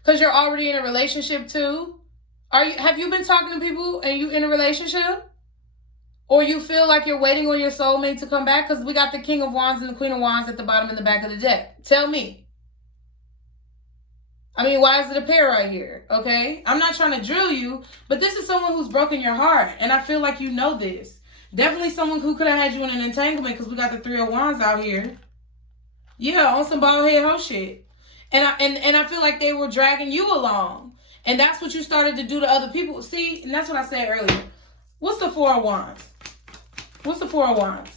Because you're already in a relationship too. Have you been talking to people and you in a relationship? Or you feel like you're waiting on your soulmate to come back? Because we got the King of Wands and the Queen of Wands at the bottom and the back of the deck. Tell me. I mean, why is it a pair right here? Okay? I'm not trying to drill you, but this is someone who's broken your heart. And I feel like you know this. Definitely someone who could have had you in an entanglement, because we got the Three of Wands out here. Yeah, on some bald head hoe shit. And I feel like they were dragging you along. And that's what you started to do to other people. See, and that's what I said earlier. What's the Four of Wands? What's the Four of Wands?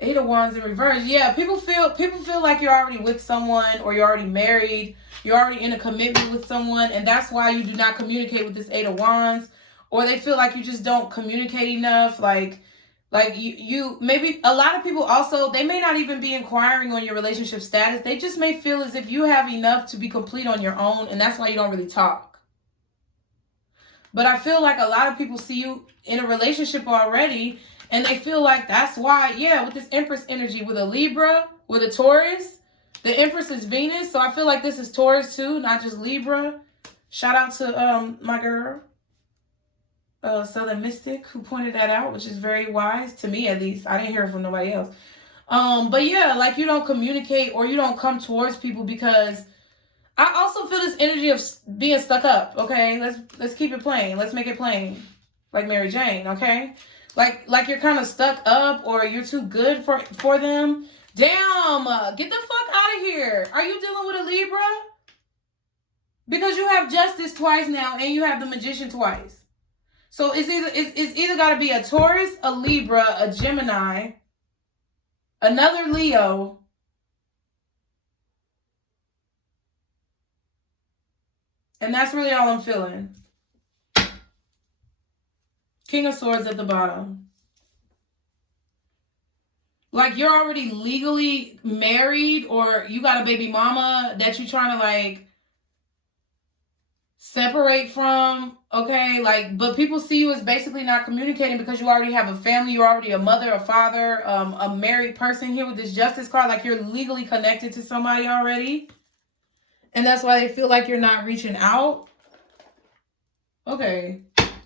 Eight of Wands in reverse. Yeah, people feel like you're already with someone, or you're already married. You're already in a commitment with someone, and that's why you do not communicate with this Eight of Wands. Or they feel like you just don't communicate enough. Like you maybe a lot of people also, they may not even be inquiring on your relationship status. They just may feel as if you have enough to be complete on your own, and that's why you don't really talk. But I feel like a lot of people see you in a relationship already, and they feel like that's why, yeah, with this Empress energy, with a Libra, with a Taurus, the Empress is Venus. So I feel like this is Taurus too, not just Libra. Shout out to my girl, Southern Mystic, who pointed that out, which is very wise to me, at least. I didn't hear it from nobody else. But yeah, like you don't communicate, or you don't come towards people, because I also feel this energy of being stuck up. Okay, let's keep it plain. Let's make it plain, like Mary Jane. Okay. Like you're kind of stuck up, or you're too good for them. Damn, get the fuck out of here. Are you dealing with a Libra? Because you have Justice twice now, and you have the Magician twice. So it's either got to be a Taurus, a Libra, a Gemini, another Leo, and that's really all I'm feeling. King of Swords at the bottom. Like you're already legally married, or you got a baby mama that you're trying to like separate from. Okay, like, but people see you as basically not communicating because you already have a family. You're already a mother, a father, a married person here with this Justice card. Like you're legally connected to somebody already. And that's why they feel like you're not reaching out. Okay.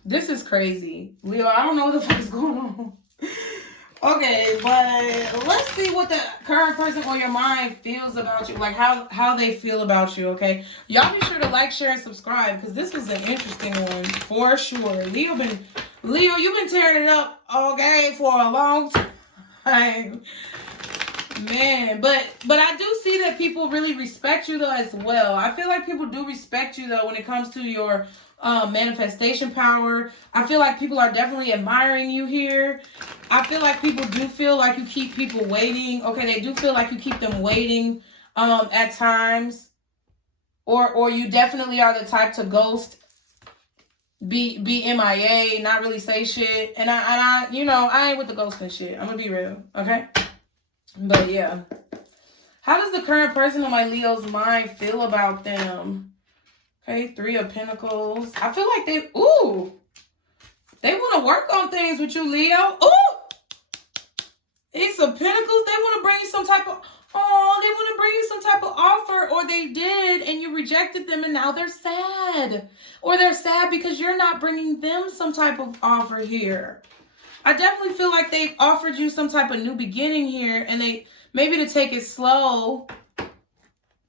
This is crazy. Leo, I don't know what the fuck is going on. Okay, but let's see what the current person on your mind feels about you. Like how they feel about you, okay? Y'all be sure to like, share, and subscribe, because this is an interesting one for sure. Leo, you've been tearing it up, okay, for a long time. Man, but I do see that people really respect you though as well. I feel like people do respect you though when it comes to your manifestation power. I feel like people are definitely admiring you here. I feel like people do feel like you keep people waiting. Okay, they do feel like you keep them waiting at times. Or you definitely are the type to ghost, be MIA, not really say shit. And I you know, I ain't with the ghosting shit. I'm gonna be real, okay? But yeah. How does the current person on my Leo's mind feel about them? Okay, Three of Pentacles. I feel like they want to work on things with you, Leo. Ooh! Ace of Pentacles. They want to bring you some type of, they want to bring you some type of offer, or they did, and you rejected them, and now they're sad. Or they're sad because you're not bringing them some type of offer here. I definitely feel like they offered you some type of new beginning here, and they maybe to take it slow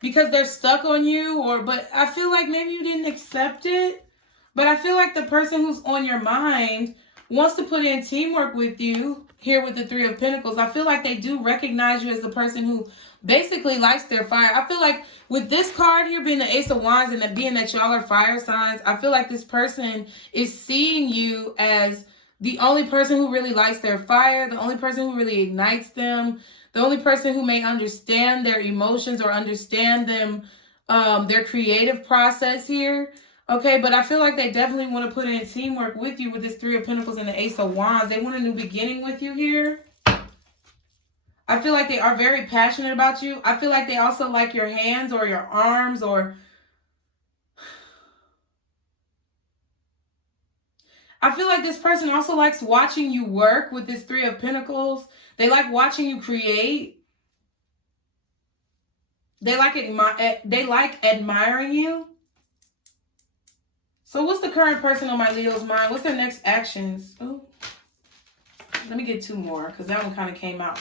because they're stuck on you, but I feel like maybe you didn't accept it. But I feel like the person who's on your mind wants to put in teamwork with you here with the Three of Pentacles. I feel like they do recognize you as the person who basically lights their fire. I feel like with this card here being the Ace of Wands and being that y'all are fire signs, I feel like this person is seeing you as the only person who really lights their fire, the only person who really ignites them, the only person who may understand their emotions or understand them, their creative process here. Okay, but I feel like they definitely want to put in teamwork with you with this Three of Pentacles and the Ace of Wands. They want a new beginning with you here. I feel like they are very passionate about you. I feel like they also like your hands or your arms, or I feel like this person also likes watching you work with this Three of Pentacles. They like watching you create. They like admiring you. So what's the current person on my Leo's mind? What's their next actions? Oh, let me get two more because that one kind of came out.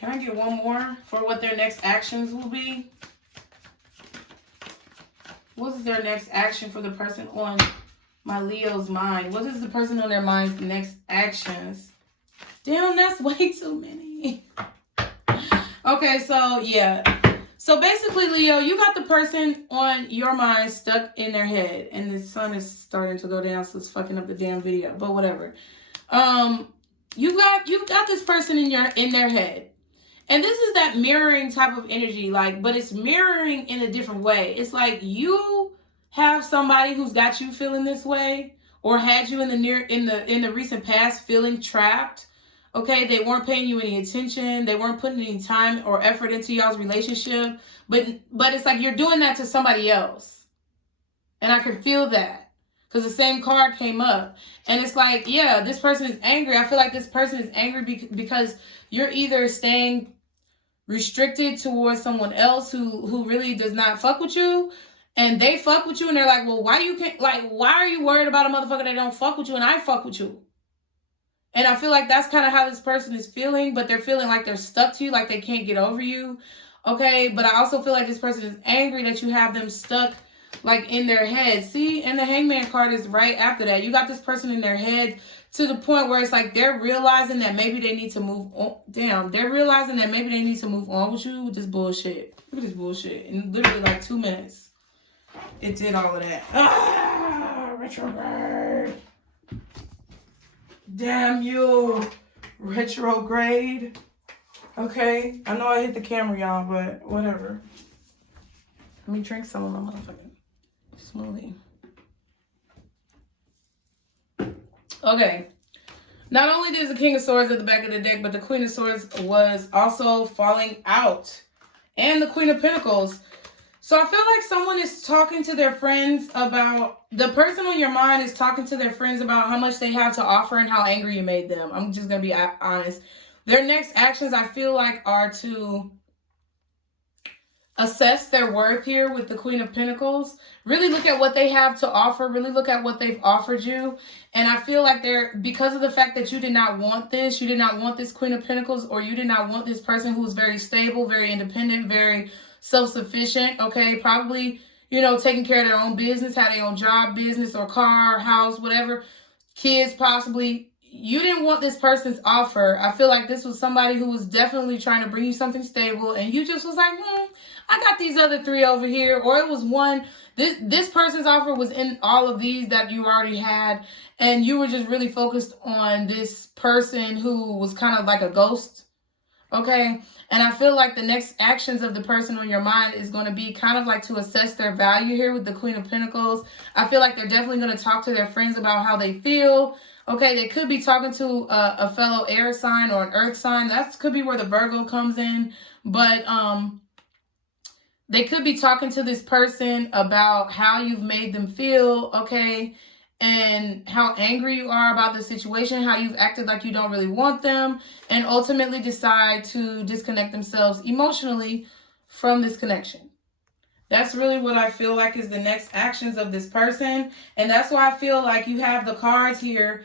Can I get one more for what their next actions will be? What is their next action for the person on my Leo's mind? What is the person on their mind's next actions? Damn, that's way too many. Okay, so yeah. So basically, Leo, you got the person on your mind stuck in their head. And the sun is starting to go down, so it's fucking up the damn video. But whatever. you got this person in their head. And this is that mirroring type of energy, like, but it's mirroring in a different way. It's like you have somebody who's got you feeling this way, or had you in the recent past feeling trapped. Okay, they weren't paying you any attention. They weren't putting any time or effort into y'all's relationship. But it's like you're doing that to somebody else. And I can feel that. Because the same card came up. And it's like, yeah, this person is angry. I feel like this person is angry because you're either staying restricted towards someone else who really does not fuck with you. And they fuck with you. And they're like, well, why are you worried about a motherfucker that don't fuck with you and I fuck with you? And I feel like that's kind of how this person is feeling. But they're feeling like they're stuck to you. Like they can't get over you. Okay. But I also feel like this person is angry that you have them stuck like in their head. See, and the Hangman card is right after that. You got this person in their head to the point where it's like they're realizing that maybe they need to move on. Damn, they're realizing that maybe they need to move on with you with this bullshit. Look at this bullshit. In literally like 2 minutes, it did all of that. Ah, retrograde. Damn you, retrograde. Okay, I know I hit the camera, y'all, but whatever. Let me drink some of my motherfucking smoothie. Okay. Not only is the King of Swords at the back of the deck, but the Queen of Swords was also falling out. And the Queen of Pentacles. So I feel like someone is talking to their friends about... The person on your mind is talking to their friends about how much they have to offer and how angry you made them. I'm just going to be honest. Their next actions, I feel like, are to assess their worth here with the Queen of Pentacles. Really look at what they have to offer. Really look at what they've offered you. And I feel like because of the fact that you did not want this, you did not want this Queen of Pentacles, or you did not want this person who's very stable, very independent, very self-sufficient, okay? Probably, you know, taking care of their own business, have their own job, business, or car, house, whatever. Kids, possibly. You didn't want this person's offer. I feel like this was somebody who was definitely trying to bring you something stable, and you just was like, I got these other three over here. Or it was one, this person's offer was in all of these that you already had, and you were just really focused on this person who was kind of like a ghost, okay? And I feel like the next actions of the person on your mind is going to be kind of like to assess their value here with the Queen of Pentacles. I feel like they're definitely going to talk to their friends about how they feel. Okay, they could be talking to a fellow air sign or an earth sign. That could be where the Virgo comes in. But they could be talking to this person about how you've made them feel, okay, and how angry you are about the situation, how you've acted like you don't really want them, and ultimately decide to disconnect themselves emotionally from this connection. That's really what I feel like is the next actions of this person. And that's why I feel like you have the cards here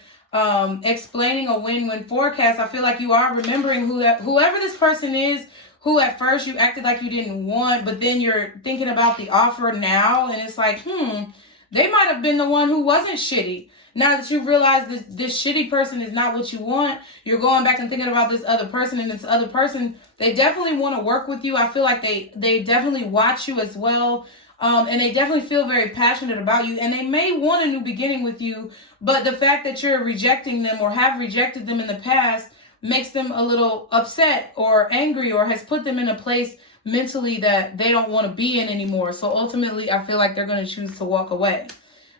explaining a win-win forecast. I feel like you are remembering whoever this person is, who at first you acted like you didn't want, but then you're thinking about the offer now, and it's like, they might have been the one who wasn't shitty. Now that you realize this shitty person is not what you want, you're going back and thinking about this other person, and this other person, they definitely want to work with you. I feel like they definitely watch you as well. And they definitely feel very passionate about you. And they may want a new beginning with you, but the fact that you're rejecting them or have rejected them in the past makes them a little upset or angry, or has put them in a place mentally that they don't want to be in anymore. So ultimately, I feel like they're going to choose to walk away.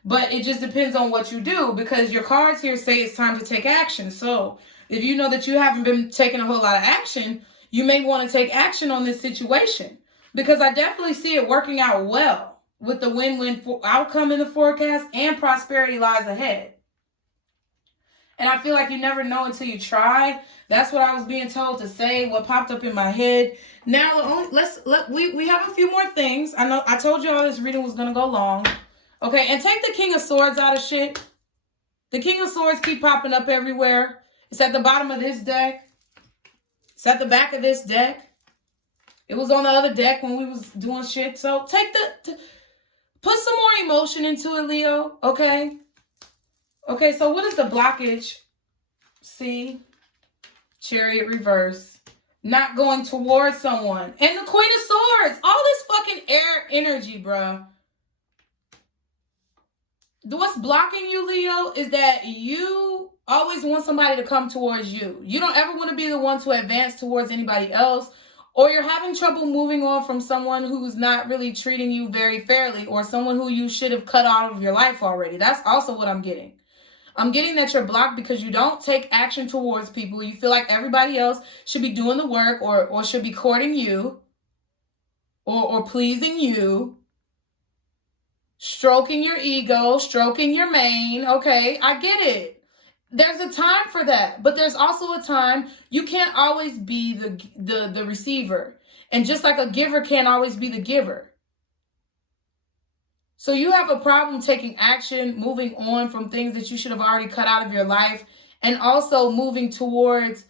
But it just depends on what you do, because your cards here say it's time to take action. So if you know that you haven't been taking a whole lot of action, you may want to take action on this situation, because I definitely see it working out well with the win-win outcome in the forecast, and prosperity lies ahead. And I feel like you never know until you try. That's what I was being told to say, what popped up in my head. Now, we have a few more things. I know I told you all this reading was going to go long. Okay, and take the King of Swords out of shit. The King of Swords keep popping up everywhere. It's at the bottom of this deck. It's at the back of this deck. It was on the other deck when we was doing shit. So put some more emotion into it, Leo. Okay. Okay, so what is the blockage? See? Chariot reverse. Not going towards someone. And the Queen of Swords. All this fucking air energy, bro. what's blocking you, Leo, is that you always want somebody to come towards you. You don't ever want to be the one to advance towards anybody else, or you're having trouble moving on from someone who's not really treating you very fairly, or someone who you should have cut out of your life already. That's also what I'm getting. I'm getting that you're blocked because you don't take action towards people. You feel like everybody else should be doing the work, or should be courting you, or pleasing you, stroking your ego, stroking your mane. Okay, I get it. There's a time for that, but there's also a time you can't always be the receiver. And just like a giver can't always be the giver. So you have a problem taking action, moving on from things that you should have already cut out of your life, and also moving towards,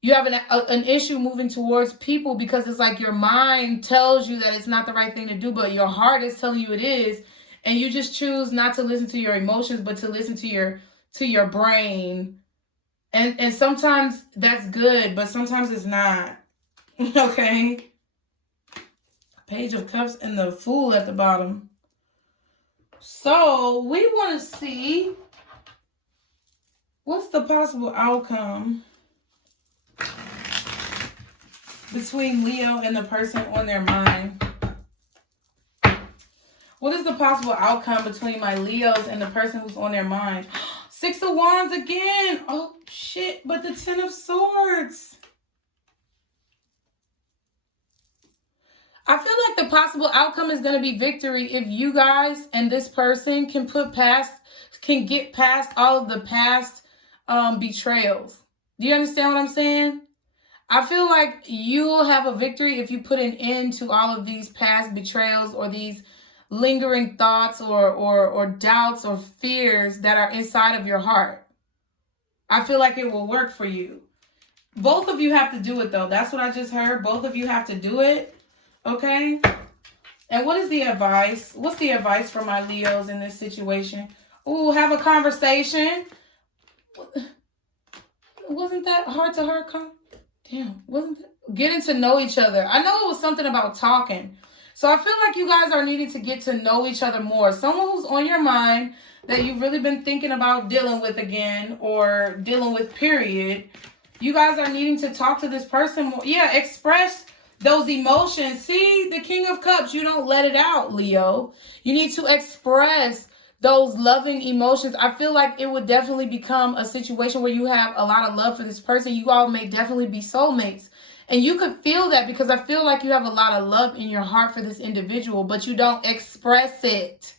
you have an issue moving towards people because it's like your mind tells you that it's not the right thing to do, but your heart is telling you it is, and you just choose not to listen to your emotions, but to listen to your brain. And sometimes that's good, but sometimes it's not. Okay? Page of Cups and the Fool at the bottom. So we want to see what's the possible outcome between Leo and the person on their mind. What is the possible outcome between my Leos and the person who's on their mind? 6 of Wands again. Oh, shit. But the 10 of Swords. I feel like the possible outcome is going to be victory if you guys and this person can get past all of the past betrayals. Do you understand what I'm saying? I feel like you'll have a victory if you put an end to all of these past betrayals or these lingering thoughts or doubts or fears that are inside of your heart. I feel like it will work for you. Both of you have to do it, though. That's what I just heard. Both of you have to do it. Okay? And what is the advice? What's the advice for my Leos in this situation? Ooh, have a conversation. Wasn't that heart-to-heart conversation? Damn, wasn't that? Getting to know each other. I know it was something about talking. So I feel like you guys are needing to get to know each other more. Someone who's on your mind that you've really been thinking about dealing with again, or dealing with, period. You guys are needing to talk to this person more. Yeah, express those emotions. See, the King of Cups, you don't let it out, Leo. You need to express those loving emotions. I feel like it would definitely become a situation where you have a lot of love for this person. You all may definitely be soulmates. And you could feel that because I feel like you have a lot of love in your heart for this individual, but you don't express it.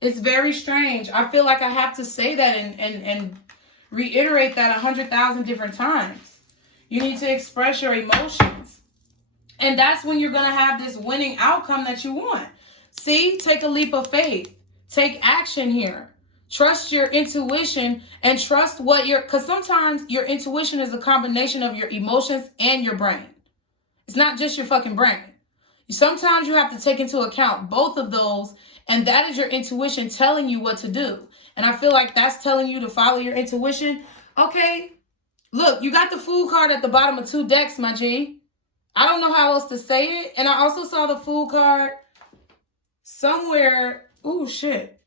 It's very strange. I feel like I have to say that and reiterate that 100,000 different times. You need to express your emotions. And that's when you're going to have this winning outcome that you want. See, take a leap of faith. Take action here. Trust your intuition and trust because sometimes your intuition is a combination of your emotions and your brain. It's not just your fucking brain. Sometimes you have to take into account both of those, and that is your intuition telling you what to do. And I feel like that's telling you to follow your intuition. Okay, look, you got the Fool card at the bottom of 2 decks, my G. I don't know how else to say it. And I also saw the Fool card somewhere. Ooh, shit.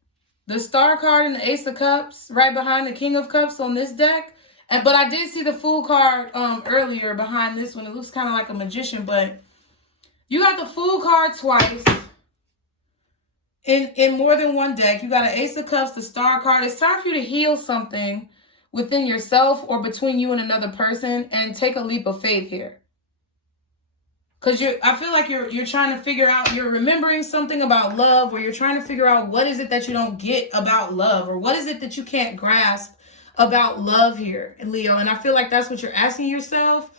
The Star card and the Ace of Cups right behind the King of Cups on this deck. But I did see the Fool card earlier behind this one. It looks kind of like a magician, but you got the Fool card twice in more than one deck. You got an Ace of Cups, the Star card. It's time for you to heal something within yourself or between you and another person and take a leap of faith here. Because I feel like you're trying to figure out, you're remembering something about love, or you're trying to figure out what is it that you don't get about love, or what is it that you can't grasp about love here, Leo. And I feel like that's what you're asking yourself.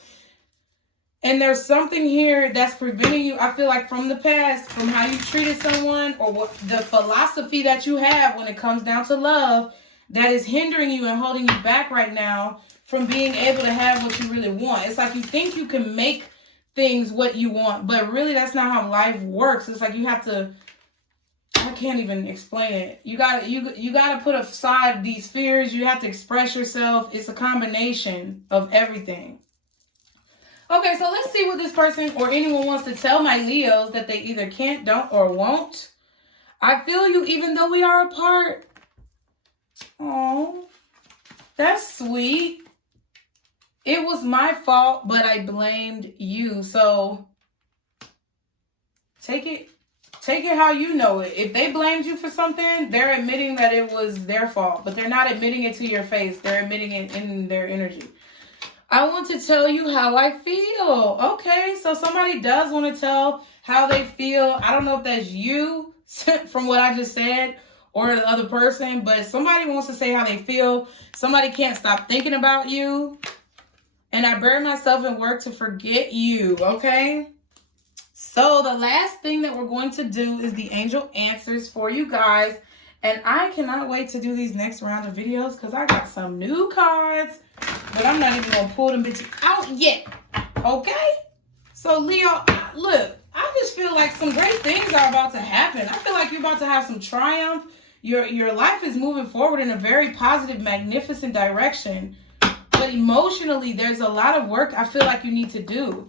And there's something here that's preventing you, I feel like, from the past, from how you treated someone, or what the philosophy that you have when it comes down to love, that is hindering you and holding you back right now from being able to have what you really want. It's like you think you can make things what you want, but really that's not how life works. It's like you have to, I can't even explain it. You gotta put aside these fears. You have to express yourself. It's a combination of everything. Okay, so let's see what this person or anyone wants to tell my Leos that they either can't, don't, or won't. I feel you even though we are apart. Oh, that's sweet. It was my fault, but I blamed you. So take it how you know it. If they blamed you for something, they're admitting that it was their fault, but they're not admitting it to your face. They're admitting it in their energy. I want to tell you how I feel. Okay, so somebody does want to tell how they feel. I don't know if that's you from what I just said or the other person, but somebody wants to say how they feel. Somebody can't stop thinking about you. And I buried myself in work to forget you, okay? So the last thing that we're going to do is the angel answers for you guys. And I cannot wait to do these next round of videos because I got some new cards. But I'm not even going to pull them bitches out yet, okay? So Leo, look, I just feel like some great things are about to happen. I feel like you're about to have some triumph. Your life is moving forward in a very positive, magnificent direction. But emotionally, there's a lot of work I feel like you need to do.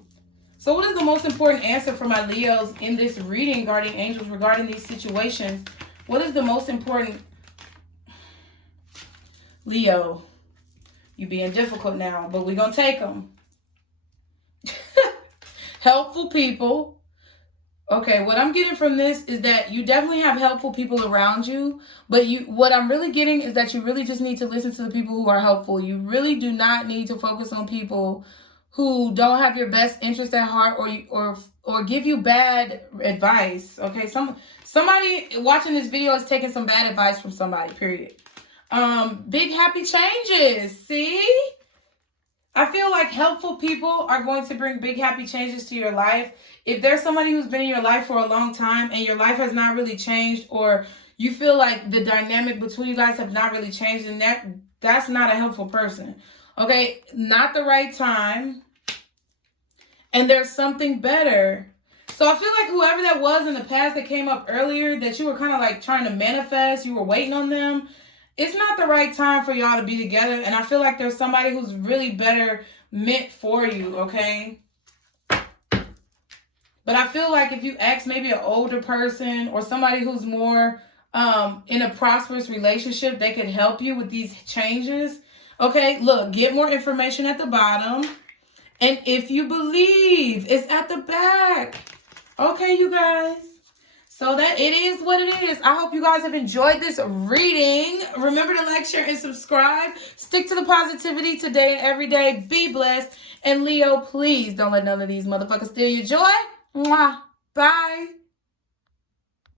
So what is the most important answer for my Leos in this reading, guardian angels, regarding these situations? What is the most important? Leo, you being difficult now, but we're going to take them. Helpful people. Okay, what I'm getting from this is that you definitely have helpful people around you, but what I'm really getting is that you really just need to listen to the people who are helpful. You really do not need to focus on people who don't have your best interest at heart or give you bad advice. Okay, somebody watching this video is taking some bad advice from somebody, period. Big happy changes. See? I feel like helpful people are going to bring big happy changes to your life. If there's somebody who's been in your life for a long time and your life has not really changed, or you feel like the dynamic between you guys have not really changed, and that's not a helpful person. Okay, not the right time. And there's something better. So I feel like whoever that was in the past that came up earlier, that you were kind of like trying to manifest, you were waiting on them. It's not the right time for y'all to be together. And I feel like there's somebody who's really better meant for you, okay? But I feel like if you ask maybe an older person or somebody who's more in a prosperous relationship, they could help you with these changes. Okay, look, get more information at the bottom. And if you believe, it's at the back. Okay, you guys. So that it is what it is. I hope you guys have enjoyed this reading. Remember to like, share, and subscribe. Stick to the positivity today and every day. Be blessed. And Leo, please don't let none of these motherfuckers steal your joy. Mwah. Bye.